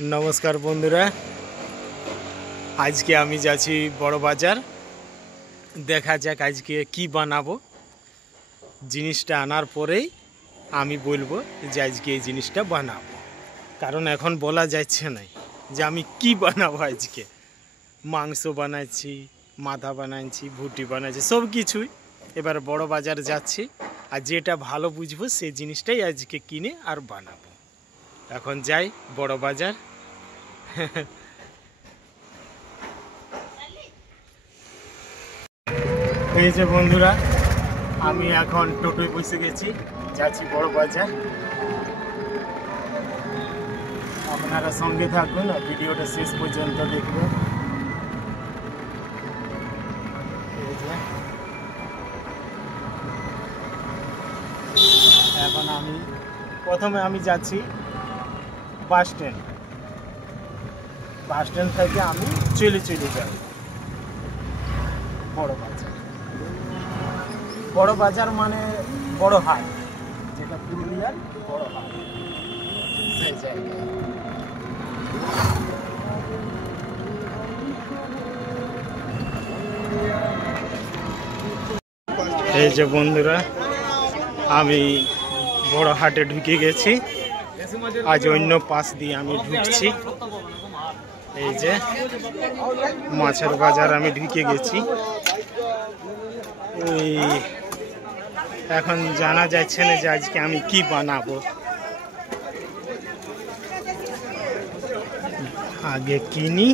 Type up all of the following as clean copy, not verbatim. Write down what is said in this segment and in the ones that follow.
नमस्कार बंधुरा आज के आमी जाच्छी बड़ बाजार देखा जाक आज के की बानाबो जिनिसटा आनार परेई आमी बोलबो जे आज के जिनिसटा बानाबो कारण एखन बोला जाच्छे ना जे आमी की बानाबो आज के मांस बानाচ্ছি माथा बानाচ্ছি भुटी बानाচ্ছি सब किछुई एबार बड़ बाजार जाচ্ছি আর যেটা ভালো বুঝবো সেই জিনিসটাই আজকে কিনে আর বানাবো এখন যাই বড় বাজার এই যে বন্ধুরা আমি এখন টোটোয় বসে গেছি যাচ্ছি বড় বাজার আপনারা সঙ্গে থাকুন আর ভিডিওটা শেষ পর্যন্ত দেখুন এখন আমি প্রথমে আমি যাচ্ছি বাস স্ট্যান্ড থেকে আমি চলে যাব বড় বাজার মানে বড় হাট যেটা পুরুলিয়ার বড় হাট সেই জায়গায় এই যে বন্ধুরা আমি বড় হাটে ঢুকে গেছি আজ অন্য পাশ দিয়ে আমি ঢুকছি এই যে মাছের বাজার আমি ঢুকে গেছি ওই এখন জানা যাচ্ছে না যে আজকে আমি কি বানাবো আগে কিনি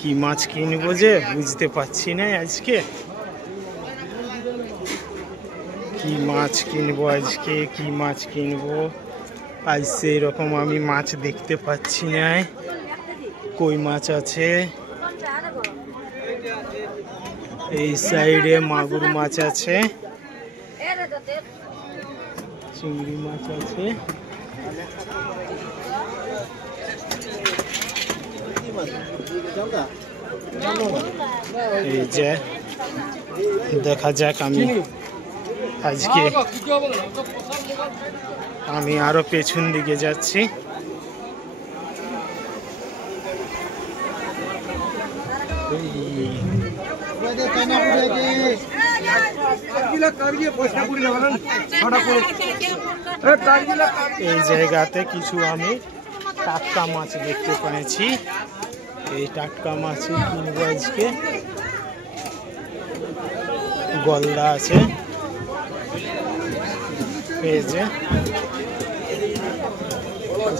কি মাছ কিনবো যে বুঝতে পারছি না আজকে কি মাছ কিনবো আজকে কি মাছ কিনবো আজ সেই রকম আমি মাছ দেখতে পাচ্ছি না কই মাছ আছে এই সাইডে মাগুর মাছ আছে চিংড়ি মাছ আছে এই যে দেখা যাক আমি আজকে আমি আরো পেছন দিকে যাচ্ছি এই জায়গাতে কিছু আমি টাটকা মাছ দেখতে পেয়েছি এই টাটকা মাছ কিনবো আজকে গলদা আছে এই যে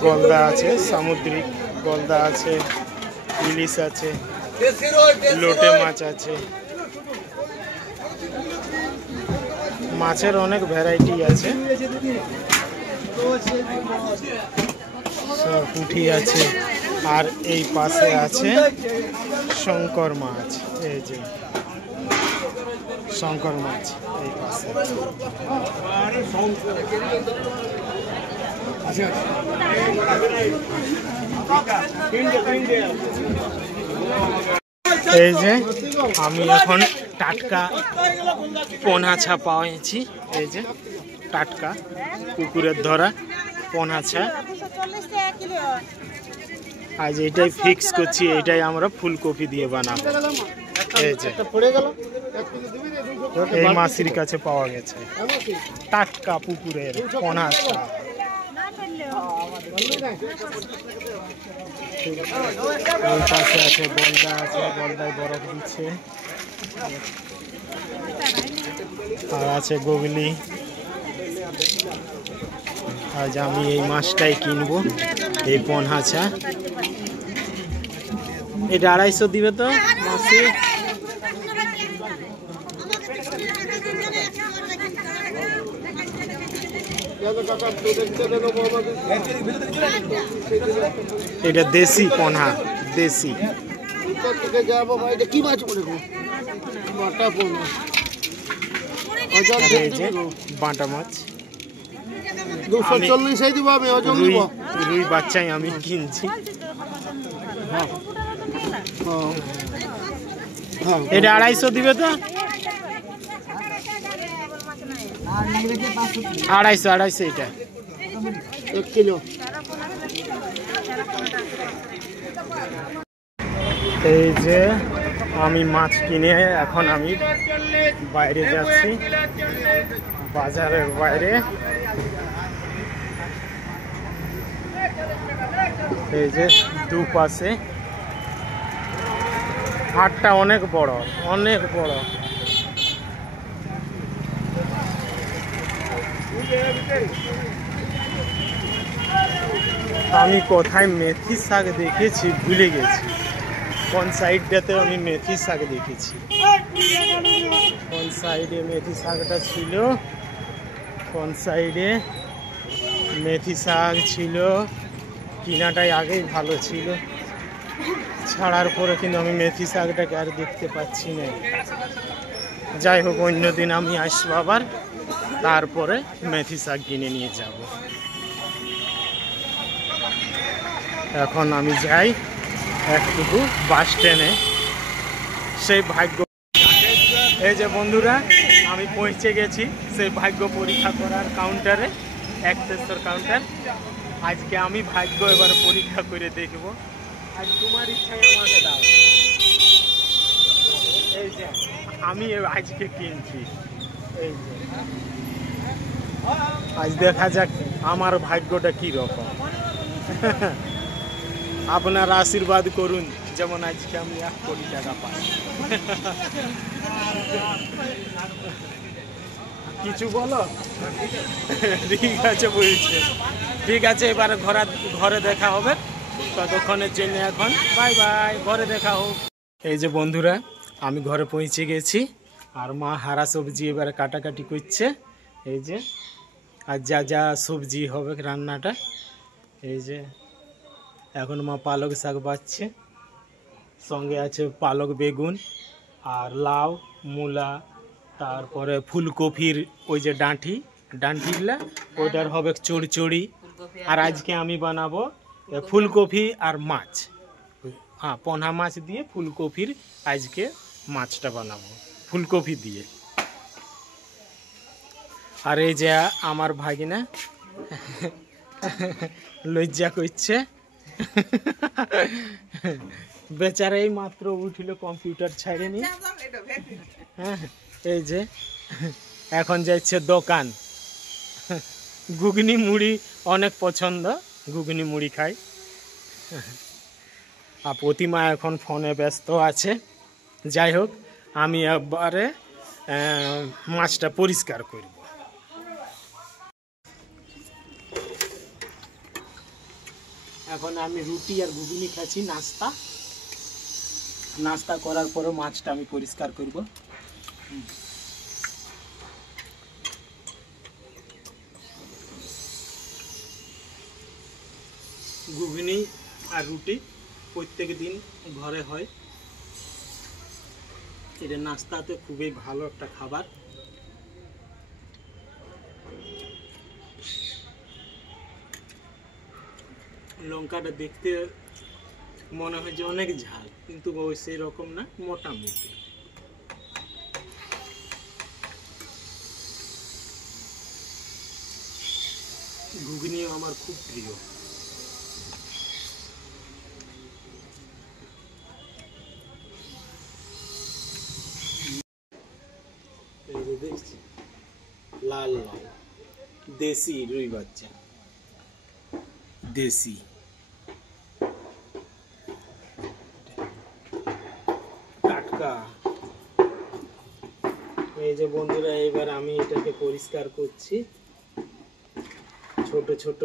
গলদা আছে সামুদ্রিক গলদা আছে ইলিশ আছে লোটে মাছ আছে মাছের অনেক ভ্যারাইটি আছে পুঁটি আছে আর এই পাশে আছে শঙ্কর মাছ এই যে শঙ্কর মাছ এই পাশে এই যে আমি এখন টাটকা পোনাছা পাওয়াছি এই যে টাটকা পুকুরের ধরা পোনাছা আজ এটাই ফিক্স করছি এটাই আমরা ফুলকপি দিয়ে বানাবো এই যে এই মাসির কাছে পাওয়া গেছে টাটকা পুকুরের পোনাছা ওই পাশে আছে গলদা আছে গলদায় বরফ দিচ্ছে আর আছে গোগলি আজ আমি এই মাছটাই কিনবো এই পোনাছা এটা 250 দিবে তো মাসি এটা দেশি পোনা দেশি বাটা মাছ 240 রুই বাচ্চাই আমি কিনছি এটা 250 দিবে তো 250 এটা 1 কিলো এই যে আমি মাছ কিনে এখন আমি বাইরে যাচ্ছি, বাজারের বাইরে। এই যে দুপাশে হাটটা অনেক বড়, অনেক বড়। আমি কোথায় মেথি শাক দেখেছি ভুলে গেছি, কোন সাইডটাতে আমি মেথি শাক দেখেছি, কোন সাইডে মেথি শাকটা ছিল, কোন সাইডে মেথি শাক ছিল। কিনাটাই আগেই ভালো ছিল, ছাড়ার পরে কিন্তু আমি মেথি শাকটাকে আর দেখতে পাচ্ছি না। যাই হোক, অন্যদিন আমি আসবো আবার, তারপরে মেথি শাক কিনে নিয়ে যাব। এখন আমি যাই একটুকু বাস স্ট্যান্ডে, সেই ভাগ্য। এই যে বন্ধুরা, আমি পৌঁছে গেছি সেই ভাগ্য পরীক্ষা করার কাউন্টারে, অ্যাক্সেসর কাউন্টার। আজকে আমি ভাগ্য এবার পরীক্ষা করে দেখব। আজ তোমার ইচ্ছায় আমাকে দাও। এই যে আমি আজকে কিনছি, এই যে আজ দেখা যাক আমার ভাগ্যটা কি রকম। আপনারা আশীর্বাদ করুন যেমন আজকে আমি 1 কোটি টাকা পাই। কিছু বলো? ঠিক আছে, বলছে ঠিক আছে, এবারে ঘরে দেখা হবে। ততক্ষণের জন্য এখন বাই বাই, ঘরে দেখা হোক। এই যে বন্ধুরা, আমি ঘরে পৌঁছে গেছি, আর মা হারা সবজি এবারে কাটাকাটি করছে। এই যে আর যা যা সবজি হবে রান্নাটা, এই যে এখন মা পালক শাক বাছছে, সঙ্গে আছে পালক বেগুন আর লাউ, মূলা, তারপরে ফুলকপির ওই যে ডাঁটিগুলা, ওইটার হবে চড়চড়ি। আর আজকে আমি বানাবো ফুলকপি আর মাছ, হ্যাঁ, পোনা মাছ দিয়ে ফুলকপির আজকে মাছটা বানাবো, ফুলকপি দিয়ে। আর এই যে আমার ভাগিনা লজ্জা করছে, বেচারা এই মাত্র উঠিল কম্পিউটার ছাড়ে নি। হ্যাঁ, এই যে এখন যাচ্ছে দোকান। ঘুগনি মুড়ি অনেক পছন্দ, ঘুগনি মুড়ি খাই। আর প্রতিমা এখন ফোনে ব্যস্ত আছে। যাই হোক, আমি একবারে মাছটা পরিষ্কার করব। এখন আমি রুটি আর ঘুগনি খাচ্ছি, নাস্তা করার পরে মাছটা আমি পরিষ্কার করব। ঘুগনি আর রুটি প্রত্যেক দিন ঘরে হয়, এটা নাস্তাতে খুবই ভালো একটা খাবার। লঙ্কাটা দেখতে মনে হয় যে অনেক ঝাল, কিন্তু সেই রকম না, মোটামুটি। ঘুগনিও আমার খুব প্রিয়। দেখছি লাল লাল দেশি রুই বাচ্চা, দেশি। টাটকা। এই যে বন্ধুরা, এবার আমি এটাকে পরিষ্কার করছি। ছোট ছোট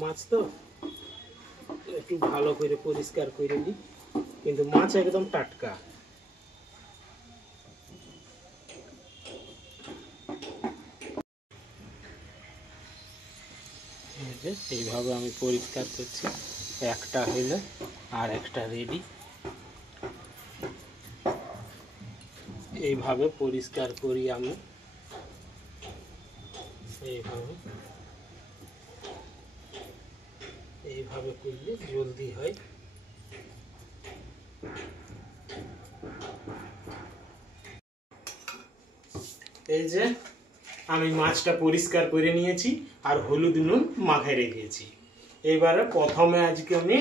মাছ তো একটু ভালো করে পরিষ্কার করে নিই, কিন্তু মাছ একদম টাটকা। এইভাবে আমি পরিষ্কার করছি, একটা হইলে আর একটা রেডি। এইভাবে পরিষ্কার করি আমি, এইভাবে করলে জলদি হয়। এই যে আমি মাছটা পরিষ্কার করে নিয়েছি আর হলুদ নুন মাখায় রেখেছি। এবারে প্রথমে আজকে আমি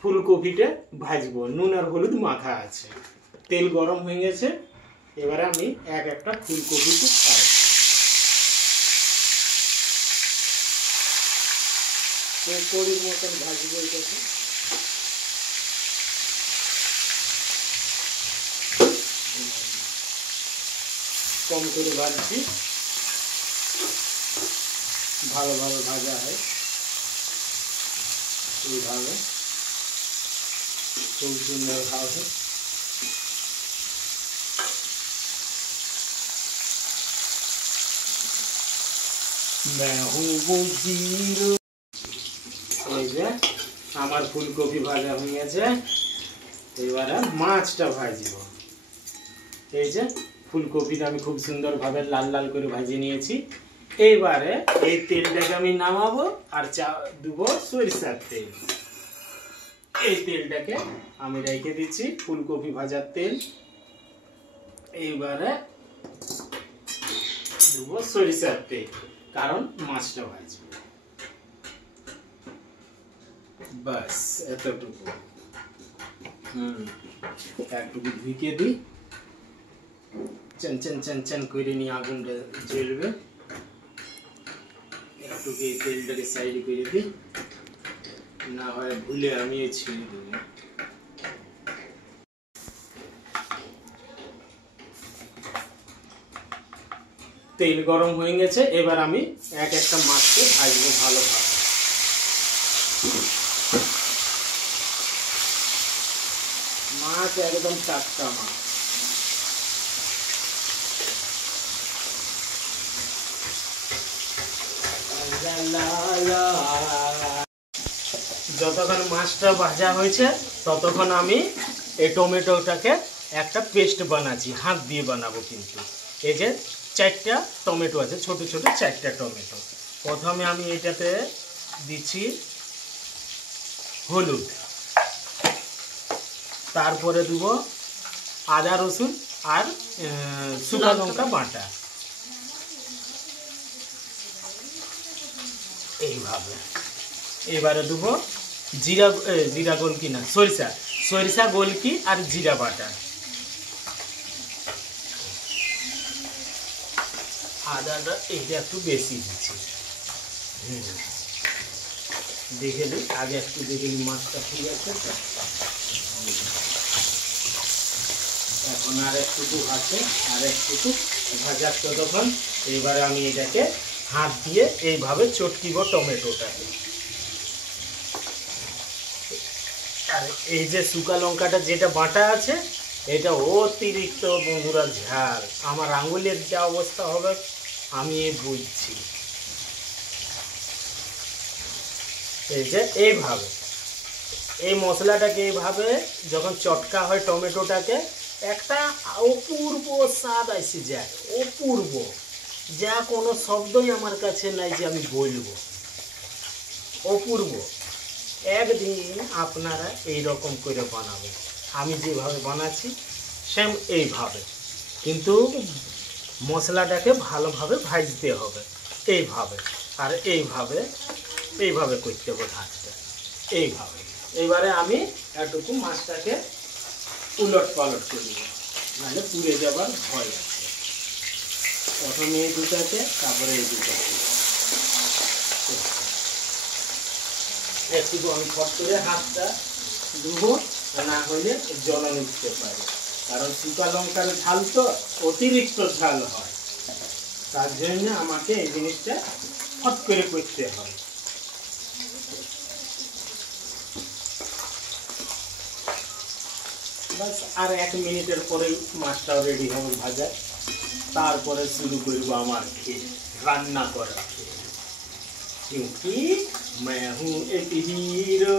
ফুলকপিটা ভাজবো, নুন আর হলুদ মাখা আছে, তেল গরম হয়ে গেছে। এবারে আমি এক একটা ফুলকপিকে খাই। পকোড়ির মতন ভাজবো এটাকে। কম করে ভাজছি, ভালোভাবে ভাজা হয় এইভাবে, খুব সুন্দর হবে। এই যে আমার ফুলকপি ভাজা হয়ে গেছে। এবারে মাছটা ভাজবো। এই যে ফুলকপিটা আমি খুব সুন্দরভাবে লাল লাল করে ভাজিয়ে নিয়েছি। এইবারে এই তেলটাকে আমি নামাবো আর দেবো সরিষার তেল। এই তেলটাকে আমি রেখে দিচ্ছি, ফুলকপি ভাজার তেল। এইবারে দেবো সরিষার তেল, কারণ মাছটা ভাজবো। বাস এতটুকু। একটুকু ঢুকে দিই, চন চন চন চন করে নিয়ে আগুনটা জ্বলবে। একটু এই তেলটাকে সাইড করে দিই, না হয় ভুলে আমি ছিঁড়ে দেবো। তেল গরম হয়ে গেছে। এবার আমি এক একটা মাছকে ভাজবো ভালোভাবে। মাছ একদম টাটকা মাছ। যতক্ষণ মাছটা ভাজা হয়েছে ততক্ষণ আমি এই টমেটোটাকে একটা পেস্ট বানাচ্ছি, হাত দিয়ে বানাবো। কিন্তু এই যে 4টা টমেটো আছে, ছোট ছোট 4টা টমেটো। প্রথমে আমি এটাতে দিচ্ছি হলুদ, তারপরে দেবো আদা রসুন আর শুকনো লঙ্কা বাটা, এইভাবে। এবারে দেবো জিরা গোলকি না, সরিষা গোলকি আর জিরা বাটা। আদাটা এটা একটু বেশি দিচ্ছি। দেখে নিই, আগে একটু দেখে নিই মাছটা ঠিক আছে। এখন আর একটু আছে, আর একটু ভাজার ততক্ষণ। এবারে আমি এটাকে হাত দিয়ে এইভাবে চটকিব টমেটোটাকে। আর এই যে শুকা লঙ্কাটা যেটা বাটা আছে, এটা অতিরিক্ত বন্ধুরা ঝাল। আমার আঙুলের যা অবস্থা হবে আমি বুঝছি। এই যে এইভাবে এই মশলাটাকে এইভাবে যখন চটকা হয় টমেটোটাকে, একটা অপূর্ব স্বাদ আসে যায়, অপূর্ব, যা কোনো শব্দই আমার কাছে নাই যে আমি বলবো। অপূর্ব। একদিন আপনারা এই রকম করে বানাবেন, আমি যেভাবে বানাচ্ছি সেম এইভাবে। কিন্তু মশলাটাকে ভালোভাবে ভাজতে হবে এইভাবে, আর এইভাবে করতে হবে ভাজটা এইভাবে। এবারে আমি একটুকু মাছটাকে উলট পালট করে দেবো, নাহলে পুড়ে যাবার ভয় আছে। প্রথমে এই দুটাকে, তারপরে এই দুটাকে একটু আমি ফট করে হাতটা ধুবো, না হলে জল নিতে পারে। কারণ শুকা লঙ্কার ঝাল তো অতিরিক্ত ঝাল হয়, তার জন্য আমাকে এই জিনিসটা ফট করে করতে হয়। বাস আর 1 মিনিটের পরেই মাছটাও রেডি হবে ভাজা। তারপরে শুরু করব আমার খেয়ে রান্না করা। क्योंकि मैं हूँ एक हीरो।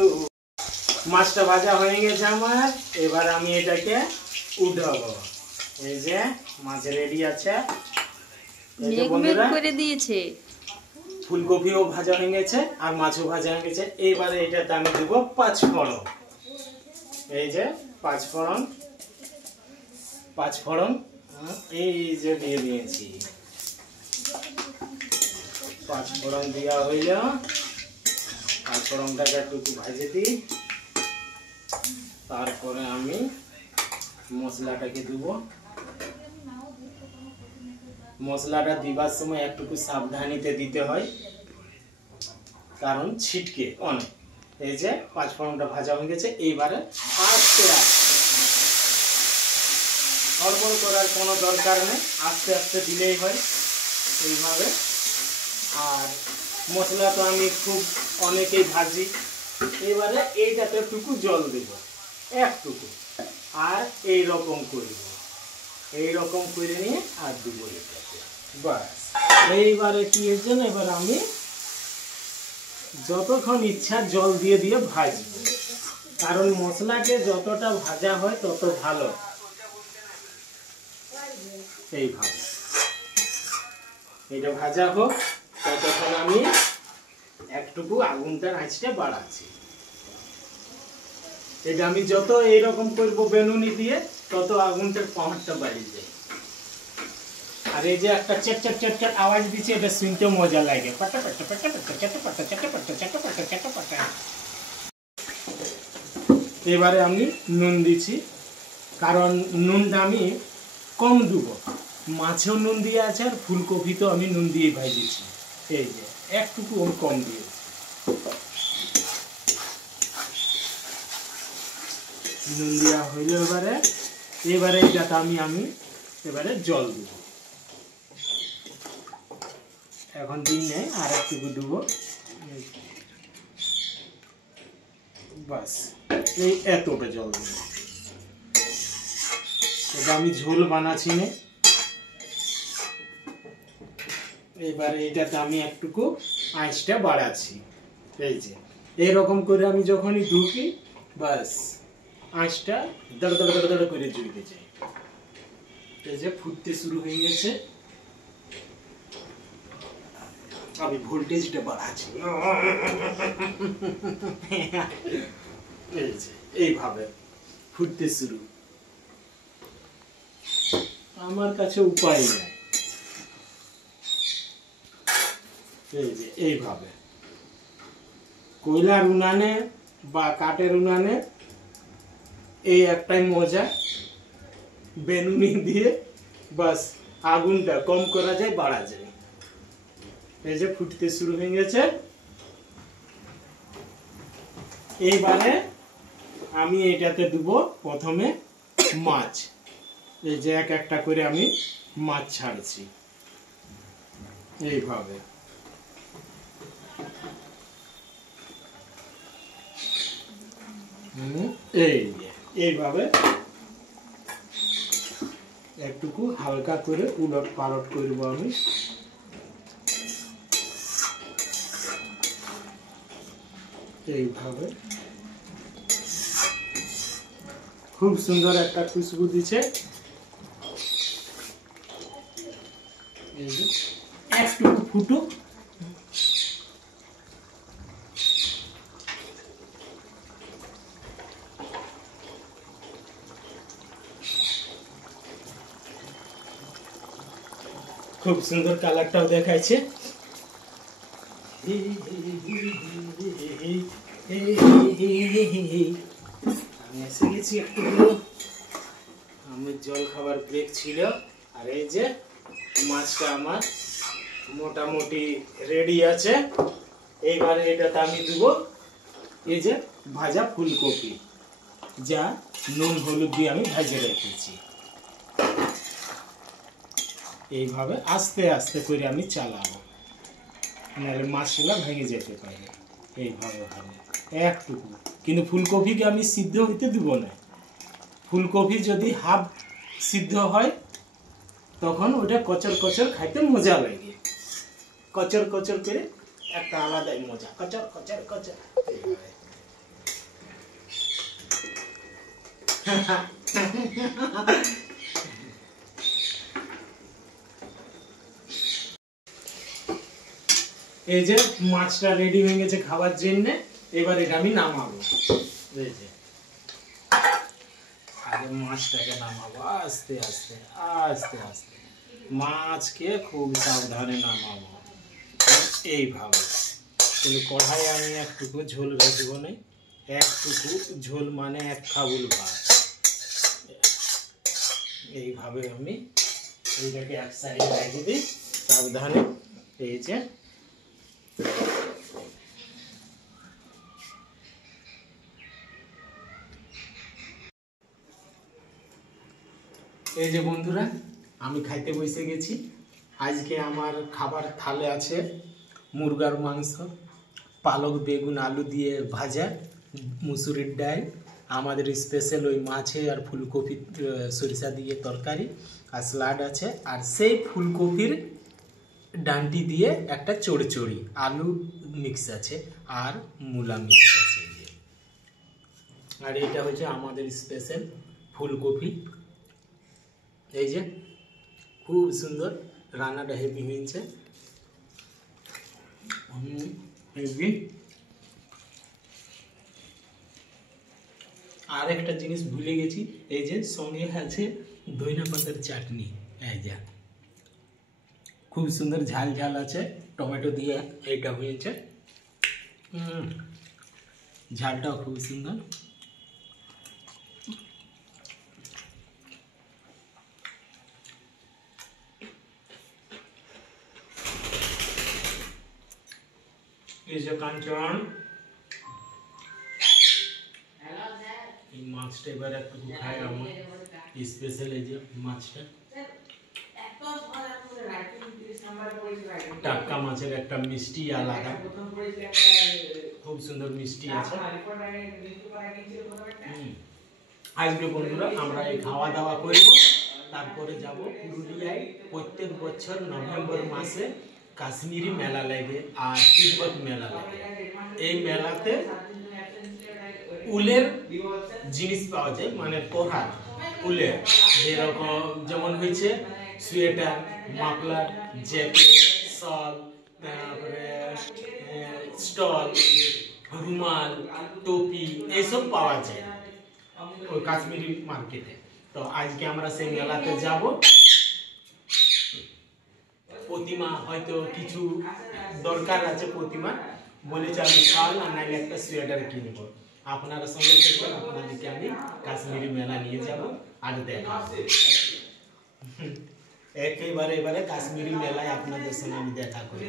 মাছটা ভাজা হয়ে গেছে আমার। এবার আমি এটাকে উঠাবো। এই যে মাছ রেডি আছে, বন্ধুরা করে দিয়েছে। ফুলকপিও ভাজা হয়ে গেছে আর মাছও ভাজা হয়ে গেছে। এবারে এটাতে আমি দেব 5 ফোড়ন। এই যে 5 ফোড়ন এই যে দিয়ে দিয়েছি। 5 ফোড়ন দেওয়া হইল। পাঁচফোড়নটাকে একটু ভাজে দিই, তারপরে আমি মশলাটাকে দেব। মশলাটা দিবার সময় একটু সাবধানিতে দিতে হয়, কারণ ছিটকে অনেক। এই যে পাঁচফোড়নটা ভাজা হয়ে গেছে, এইবারে আস্তে আস্তে, হড়বড় করার কোনো দরকার নেই, আস্তে আস্তে দিলেই হয় এইভাবে। আর মশলা তো আমি খুব অনেকেই ভাজি, এবারে এইটাতে একটুকু জল দেব, একটুকু, আর এইরকম করব, এইরকম করে নিয়ে আর দেবো এটাতে, বাস। এইবারে কি হয়েছে না, এবার আমি যতক্ষণ ইচ্ছা জল দিয়ে দিয়ে ভাজবো, কারণ মশলাকে যতটা ভাজা হয় তত ভালো। এইভাবে এটা ভাজা হোক, ততক্ষণ আমি একটুকু আগুনটার আঁচটা বাড়াচ্ছি। এটা আমি যত এইরকম করবো বেনুনি দিয়ে, তত আগুনটার পাওয়ারটা বাড়িয়ে যায়। আর এই যে একটা চেট চেট চেট চেট আওয়াজ দিচ্ছে, এটা শুনতে মজা লাগে। পাটা পাটা পাটা পাটা চাটা পাটা চাটা পাটা চাটা পাটা চাটা পাটা। এবারে আমি নুন দিচ্ছি, কারণ নুনটা আমি কম দেবো। মাছেও নুন দিয়ে আছে, আর ফুলকপিতেও আমি নুন দিয়ে ভাজিয়েছি। এই যে একটুকু কম দিয়েছি। নুন দেওয়া হইলে এবারে এটাতে আমি এবারে জল দেব। এখন দিন নেই, আর একটুকু দেবো, বাস। এই এতটা জল দেবো। এটা আমি ঝোল বানাচ্ছি না। এবারে এটাতে আমি একটুকু আঁচটা বাড়াচ্ছি। এই যে এইরকম করে আমি যখনই ঢুকি, বাস আঁচটা দড় দড় দড় দড় করে জ্বলতে যায়। এই যে ফুটতে শুরু হয়ে গেছে, আমি ভোল্টেজটা বাড়াচ্ছি। এই যে এইভাবে ফুটতে শুরু। আমার কাছে উপায় নেই। এই যে এইভাবে কয়লার উনানে বা কাঠের উনানে এই একটাই মজা, বেনুনি দিয়ে বাস আগুনটা কম করা যায়, বাড়া যায়। এই যে ফুটতে শুরু হয়ে গেছে। এইবারে আমি এটাতে দেব প্রথমে মাছ। এই যে এক একটা করে আমি মাছ ছাড়ছি এইভাবে। এইভাবে একটুকু হালকা করে উলট পালট করব আমি। এইভাবে খুব সুন্দর একটা খুশবু দিচ্ছে। এই যে একটুকু ফুটুক। খুব সুন্দর কালারটাও দেখাচ্ছে। আমি এসে গেছি একটু, আমার জল খাবার ব্রেক ছিল। আর এই যে মাছটা আমার মোটামুটি রেডি আছে। এইবারে এটাতে আমি দেবো এই যে ভাজা ফুলকপি, যা নুন হলুদ দিয়ে আমি ভেজে রেখেছি। এইভাবে আস্তে আস্তে করে আমি চালাবো, নাহলে মাছগুলো ভেঙে যেতে পারে। এইভাবে ভাবে একটুকু, কিন্তু ফুলকপিকে আমি সিদ্ধ হইতে দিব না। ফুলকপি যদি হাফ সিদ্ধ হয়, তখন ওটা কচর কচর খাইতে মজা লাগে। কচর কচর করে একটা আলাদাই মজা, কচর কচর কচর। এই যে মাছটা রেডি হয়ে গেছে খাবার জন্য। এবার এটা আমি নামাবো। এই যে আগে মাছটাকে নামাবো আস্তে আস্তে আস্তে আস্তে। মাছকে খুব সাবধানে নামাবো এইভাবে। কিন্তু কড়াইয়ে আমি একটুকু ঝোল রাখব না, একটুকু ঝোল মানে এক খাবুল ভাত। এইভাবে আমি এইটাকে এক সাইডে রেখে দিই সাবধানে। এই যে বন্ধুরা, আমি খাইতে বসে গেছি। আজকে আমার খাবার থালে আছে মুরগার মাংস, পালক বেগুন আলু দিয়ে ভাজা, মুসুরির ডাল, আমাদের স্পেশাল ওই মাছে আর ফুলকপি সরিষা দিয়ে তরকারি, আর স্যালাড আছে, আর সেই ফুলকপির ডান্টি দিয়ে একটা চড়চড়ি, আলু মিক্স আছে আর মূলা মিক্স আছে। আর এটা হচ্ছে আমাদের স্পেশাল ফুলকপি। এই যে খুব সুন্দর রান্নাটা হেভি হয়েছে। আর একটা জিনিস ভুলে গেছি, এই যে সঙ্গে আছে ধনিয়া পাতার চাটনি। এই যে খুব সুন্দর ঝাল ঝাল আছে, টমেটো দিয়ে এইটা হয়েছে। ঝালটাও খুব সুন্দর। এই যে কাঞ্চন, এই মাছটা এবার একটু খাই আমার স্পেশাল। এই যে মাছটা টাটকা মাছের একটা মিষ্টি আলাদা, খুব সুন্দর মিষ্টি আছে। আজকে বন্ধুরা আমরা এই খাওয়া দাওয়া করব, তারপরে যাব পুরুলিয়ায়। প্রত্যেক বছর নভেম্বর মাসে কাশ্মীরি মেলা লাগে আর তিব্বত মেলা লাগে। এই মেলাতে উলের জিনিস পাওয়া যায়, মানে পোহার উলের, যেরকম যেমন হয়েছে সোয়েটার, মাফলার, জ্যাকেট, শল, তারপরে স্টল, রুমাল, টুপি, এইসব পাওয়া যায় ওই কাশ্মীরি মার্কেটে। তো আজকে আমরা সেই মেলাতে যাব। প্রতিমা হয়তো কিছু দরকার আছে, প্রতিমা বলেছে আমি শাল আর নাইলে একটা সোয়েটার কিনব। আপনারা সঙ্গে থাকবেন, আপনাদেরকে আমি কাশ্মীরি মেলা নিয়ে যাব আর দেখাবো। একেবারে এবারে কাশ্মীরি মেলায় আপনাদের সঙ্গে আমি দেখা করি।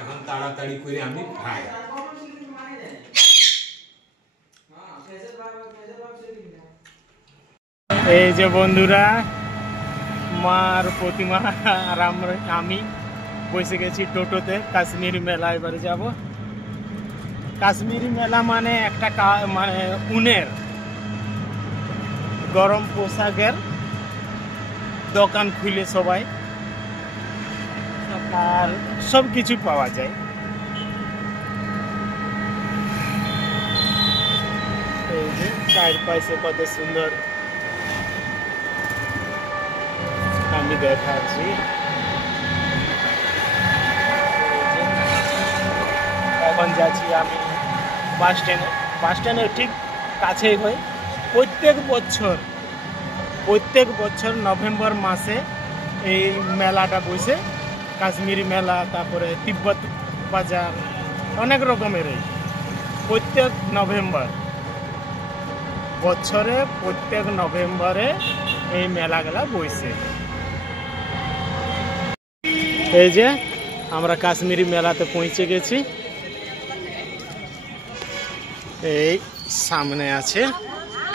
এখন তাড়াতাড়ি করে আমি খাই। এই যে বন্ধুরা, মার প্রতিমা আর আমি বসে গেছি টোটোতে। কাশ্মীরি মেলা এবারে যাব। কাশ্মীরি মেলা মানে একটা মানে উনের গরম পোশাকের দোকান খুলে সবাই, আর সব কিছু পাওয়া যায়। এই যে চারপাশে কত সুন্দর আমি দেখাচ্ছি। এখন যাচ্ছি আমি বাস স্ট্যান্ডে। বাস স্ট্যান্ডের ঠিক কাছেই হয়। প্রত্যেক বছর নভেম্বর মাসে এই মেলাটা বসে, কাশ্মীরি মেলা, তারপরে তিব্বত বাজার, অনেক রকমের। এই প্রত্যেক নভেম্বর, বছরে প্রত্যেক নভেম্বরে এই মেলাগুলা বসে। এই যে আমরা কাশ্মীরি মেলাতে পৌঁছে গেছি। এই সামনে আছে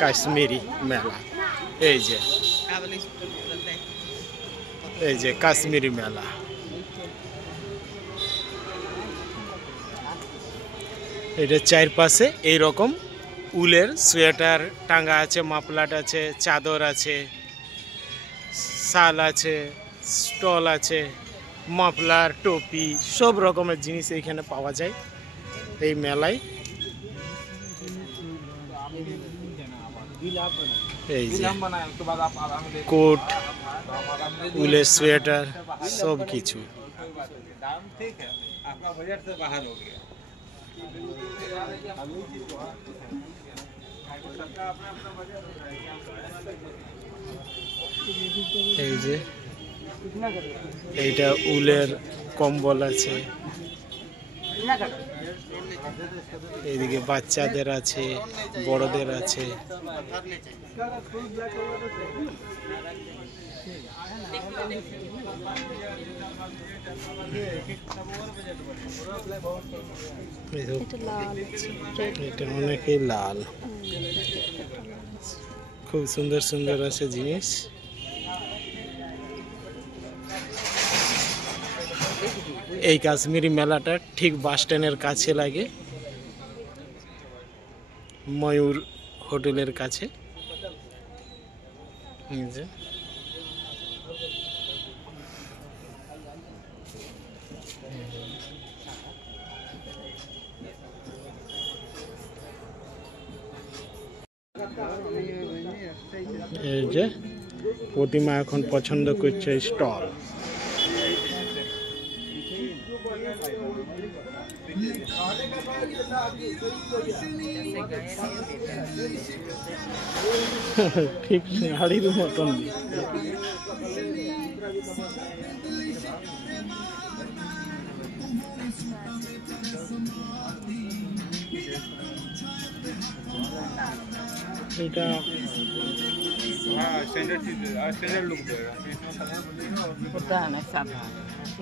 কাশ্মীরি মেলা। এই যে কাশ্মীরি মেলা। এটা চারপাশে এইরকম উলের সোয়েটার টাঙ্গা আছে, মাফলার আছে, চাদর আছে, শাল আছে, স্টল আছে, মাফলার, টুপি, সব রকমের জিনিস এইখানে পাওয়া যায় এই মেলায়। এই যে কোট, উলের সোয়েটার, সব কিছু। এই যে এইটা উলের কম্বল আছে, এইদিকে বাচ্চাদের আছে, বড়দের আছে। এটা অনেকই লাল, খুব সুন্দর সুন্দর আছে জিনিস। এই কাশ্মীরি মেলাটা ঠিক বাস স্ট্যান্ডের কাছে লাগে, ময়ূর হোটেলের কাছে। এই যে এই যে প্রতিমা এখন পছন্দ করছে স্টল। ঠিক হাড়ির মতন। এটা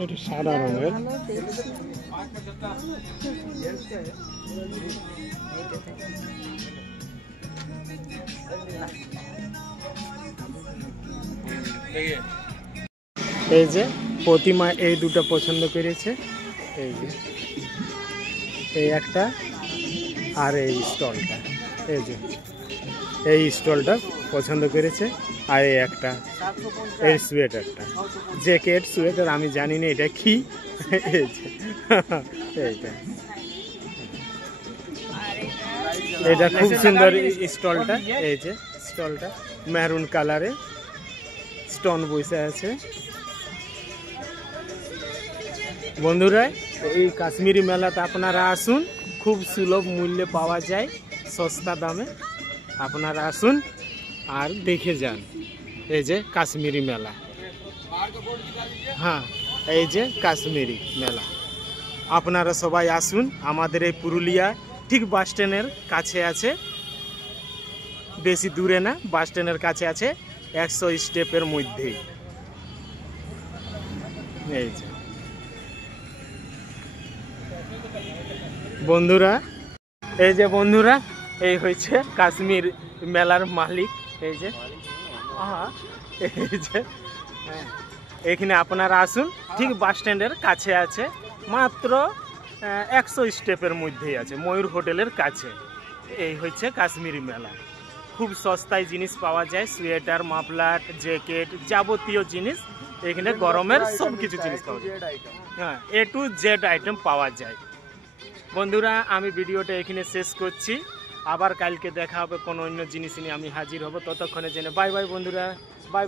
এটা সাদা রঙের। এই যে প্রতিমা এই দুটো পছন্দ করেছে, এই যে এই একটা আর এই স্টলটা, এই যে এই স্টলটা পছন্দ করেছে। আর এই একটা এই সোয়েটারটা, জ্যাকেট সোয়েটার আমি জানি না এটা কি। এইটা এটা খুব সুন্দর স্টলটা, এই যে স্টলটা মেরুন কালারে স্টোন বসে আছে। বন্ধুরা এই কাশ্মীরি মেলাতে আপনারা আসুন, খুব সুলভ মূল্যে পাওয়া যায়, সস্তা দামে। আপনারা আসুন আর দেখে যান। এই যে কাশ্মীরি মেলা, হ্যাঁ এই যে কাশ্মীরি মেলা। আপনারা সবাই আসুন, আমাদের এই পুরুলিয়া ঠিক বাস স্ট্যান্ডের কাছে আছে, বেশি দূরে না, বাস স্ট্যান্ডের কাছে আছে, 100 স্টেপের মধ্যেই। এই যে বন্ধুরা, এই যে বন্ধুরা, এই হচ্ছে কাশ্মীর মেলার মালিক। এই যে এই যে এখানে আপনারা আসুন, ঠিক বাস স্ট্যান্ডের কাছে আছে, মাত্র 100 স্টেপের মধ্যেই আছে, ময়ূর হোটেলের কাছে। এই হচ্ছে কাশ্মীরি মেলা, খুব সস্তায় জিনিস পাওয়া যায়, সোয়েটার, মাফলার, জ্যাকেট, যাবতীয় জিনিস এখানে গরমের সব কিছু জিনিস পাওয়া যায়। হ্যাঁ, A to Z আইটেম পাওয়া যায়। বন্ধুরা আমি ভিডিওটা এখানে শেষ করছি, আবার কালকে দেখা হবে কোনো অন্য জিনিস নিয়ে আমি হাজির হব। ততক্ষণে জেনে বাই বাই বন্ধুরা, বাই।